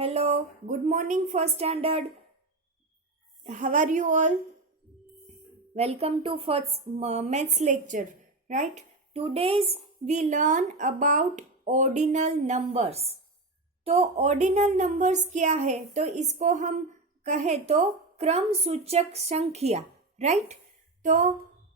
Hello, good morning, first standard. How are you all? Welcome to first maths lecture. Right? Today's we learn about ordinal numbers. तो ordinal numbers क्या है? तो इसको हम कहे तो क्रम सूचक संख्या. राइट? तो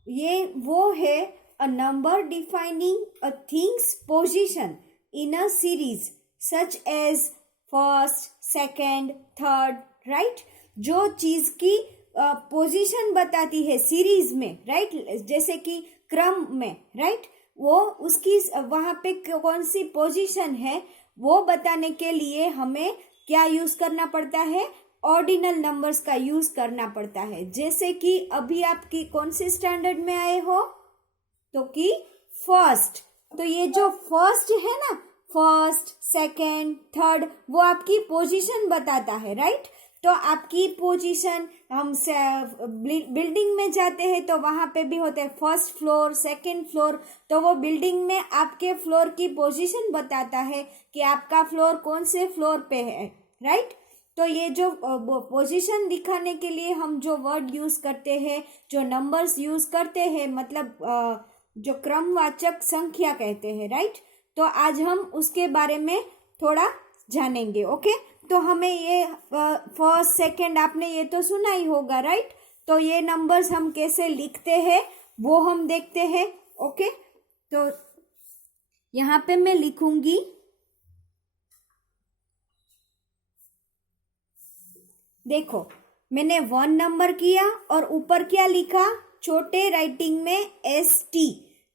ये वो है a number defining a things position in a series such as first, second, third. Right? जो चीज की पोजीशन बताती है सीरीज में. राइट? जैसे कि क्रम में. राइट? वो उसकी वहां पे कौन सी पोजीशन है वो बताने के लिए हमें क्या यूज करना पड़ता है? ऑर्डिनल नंबर्स का यूज करना पड़ता है. जैसे कि अभी आपकी कौन से स्टैंडर्ड में आए हो? तो कि फर्स्ट. तो ये जो फर्स्ट है ना, फर्स्ट, सेकेंड, थर्ड, वो आपकी पोजीशन बताता है. राइट? तो आपकी पोजीशन, हम बिल्डिंग में जाते हैं तो वहां पे भी होते हैं फर्स्ट फ्लोर, सेकेंड फ्लोर. तो वो बिल्डिंग में आपके फ्लोर की पोजीशन बताता है कि आपका फ्लोर कौन से फ्लोर पे है. राइट? तो ये जो पोजीशन दिखाने के लिए हम जो वर्ड यूज करते हैं, जो नंबर्स यूज करते हैं, मतलब जो क्रमवाचक संख्या कहते हैं. राइट? तो आज हम उसके बारे में थोड़ा जानेंगे. ओके? तो हमें ये फर्स्ट, सेकेंड आपने ये तो सुना ही होगा. राइट? तो ये नंबर्स हम कैसे लिखते हैं वो हम देखते हैं. ओके? तो यहाँ पे मैं लिखूंगी देखो, मैंने 1 नंबर किया और ऊपर क्या लिखा? छोटे राइटिंग में ST.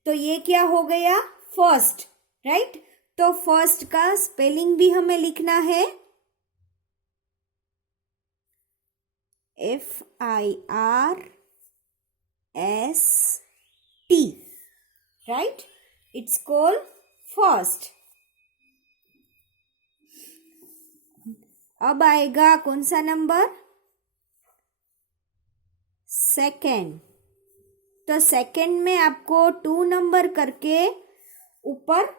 तो ये क्या हो गया? फर्स्ट. राइट? तो फर्स्ट का स्पेलिंग भी हमें लिखना है FIRST. Right? It's called first. अब आएगा कौन सा नंबर? सेकेंड. तो सेकेंड में आपको 2 नंबर करके ऊपर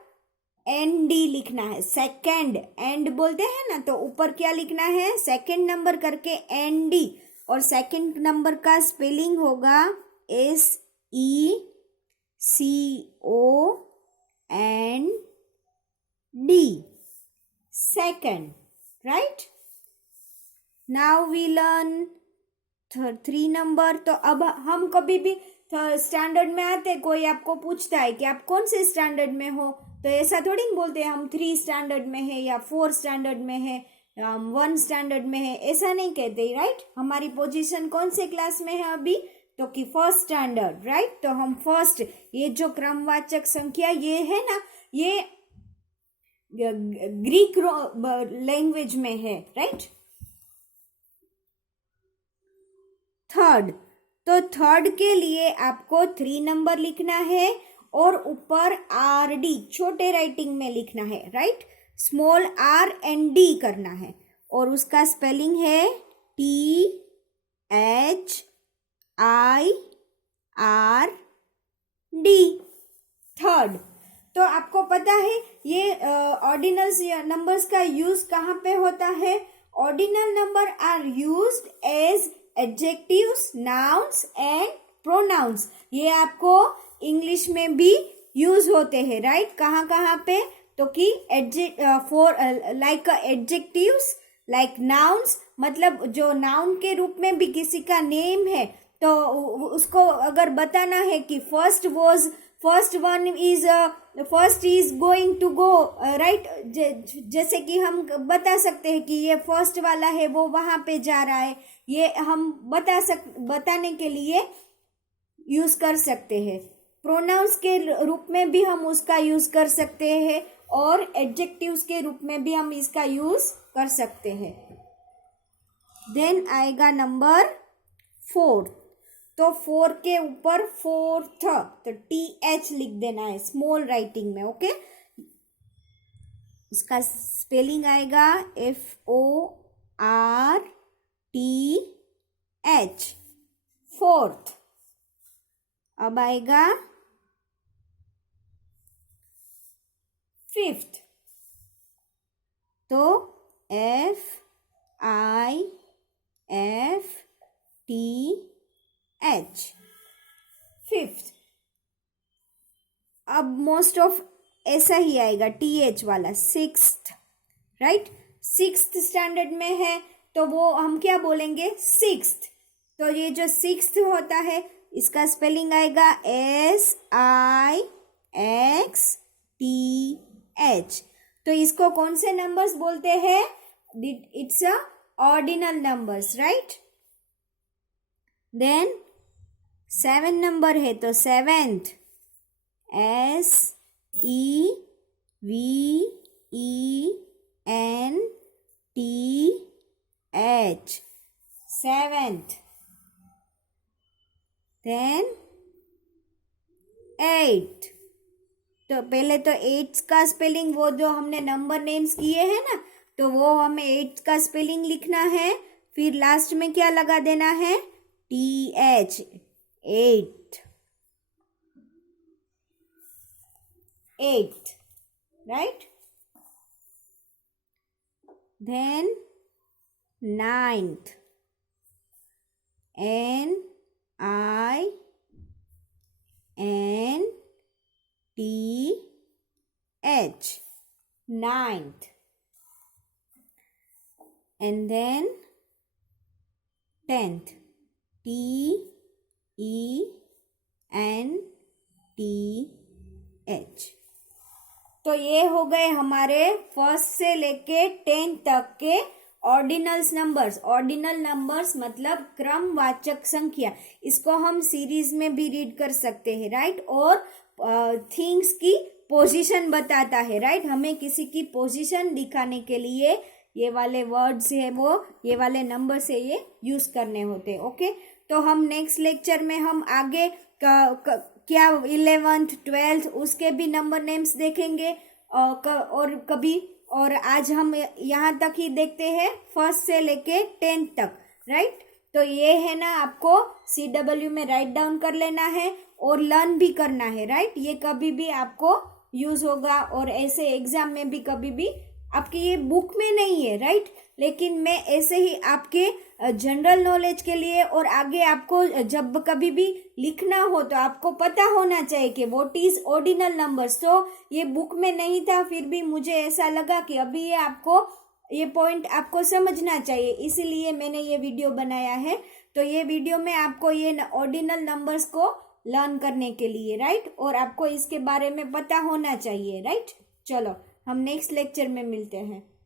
ND लिखना है. सेकेंड एंड बोलते हैं ना, तो ऊपर क्या लिखना है? सेकेंड नंबर करके ND. और सेकेंड नंबर का स्पेलिंग होगा SECOND. Second. Right? Now we learn 3 number. तो अब हम कभी भी स्टैंडर्ड में आते, कोई आपको पूछता है कि आप कौन से स्टैंडर्ड में हो, तो ऐसा थोड़ी नहीं बोलते हम 3 स्टैंडर्ड में है या 4 स्टैंडर्ड में है, 1 स्टैंडर्ड में है, ऐसा नहीं कहते. राइट? हमारी पोजीशन कौन से क्लास में है अभी? तो कि फर्स्ट स्टैंडर्ड. राइट? तो हम फर्स्ट, ये जो क्रमवाचक संख्या ये है ना, ये ग्रीक लैंग्वेज में है. राइट? थर्ड. तो थर्ड के लिए आपको 3 नंबर लिखना है और ऊपर RD छोटे राइटिंग में लिखना है. राइट? स्मॉल RND करना है. और उसका स्पेलिंग है THIRD. थर्ड. तो आपको पता है ये ऑर्डिनल्स नंबर्स का यूज कहाँ पे होता है? Ordinal numbers are used as adjectives, nouns and pronouns. ये आपको इंग्लिश में भी यूज होते हैं. राइट? कहाँ कहाँ पे? तो कि for like adjectives, like nouns, मतलब जो नाउन के रूप में भी किसी का नेम है तो उसको अगर बताना है कि first is going to go. Right? जैसे कि हम बता सकते हैं कि ये फर्स्ट वाला है, वो वहां पे जा रहा है. ये हम बताने के लिए यूज कर सकते हैं. प्रोनाउंस के रूप में भी हम उसका यूज कर सकते हैं और एडजेक्टिव्स के रूप में भी हम इसका यूज कर सकते हैं. देन आएगा नंबर 4. तो 4 के ऊपर फोर्थ, तो TH लिख देना है स्मॉल राइटिंग में. ओके? इसका स्पेलिंग आएगा FORTH. फोर्थ. अब आएगा फिफ्थ. तो FIFTH। फिफ्थ, अब मोस्ट ऑफ ऐसा ही आएगा TH वाला। सिक्स्थ, राइट, सिक्स्थ स्टैंडर्ड में है तो वो हम क्या बोलेंगे, सिक्स्थ। तो ये जो सिक्स्थ होता है इसका स्पेलिंग आएगा SIXTH। तो इसको कौन से नंबर्स बोलते हैं, it's a ordinal numbers, right. Then 7 number है तो सेवेंथ, SEVENTH, सेवेंथ। देन 8, तो पहले तो 8 का स्पेलिंग, वो जो हमने नंबर नेम्स किए हैं ना, तो वो हमें 8 का स्पेलिंग लिखना है, फिर लास्ट में क्या लगा देना है, TH, 8, right? Then 9th, NINTH, 9th. And then 10th, TENTH। तो ये हो गए हमारे फर्स्ट से लेके 10 तक के ऑर्डिनल्स नंबर्स। ऑर्डिनल नंबर्स मतलब क्रमवाचक संख्या, इसको हम सीरीज में भी रीड कर सकते हैं, राइट। और थिंग्स की पोजीशन बताता है, राइट। हमें किसी की पोजीशन दिखाने के लिए ये वाले वर्ड्स है, वो ये वाले नंबर से ये यूज करने होते, ओके। तो हम नेक्स्ट लेक्चर में हम आगे क्या 11th 12th उसके भी नंबर नेम्स देखेंगे और कभी, और आज हम यहाँ तक ही देखते हैं फर्स्ट से लेके 10th तक, राइट। तो ये है ना, आपको CW में राइट डाउन कर लेना है और लर्न भी करना है, राइट। ये कभी भी आपको यूज होगा और ऐसे एग्जाम में भी कभी भी, आपकी ये बुक में नहीं है, राइट, लेकिन मैं ऐसे ही आपके जनरल नॉलेज के लिए, और आगे आपको जब कभी भी लिखना हो तो आपको पता होना चाहिए कि व्हाट इज ऑर्डिनल नंबर्स। तो ये बुक में नहीं था, फिर भी मुझे ऐसा लगा कि अभी ये आपको, ये पॉइंट आपको समझना चाहिए, इसीलिए मैंने ये वीडियो बनाया है। तो ये वीडियो में आपको ये ऑर्डिनल नंबर्स को लर्न करने के लिए, राइट, और आपको इसके बारे में पता होना चाहिए, राइट। चलो हम नेक्स्ट लेक्चर में मिलते हैं।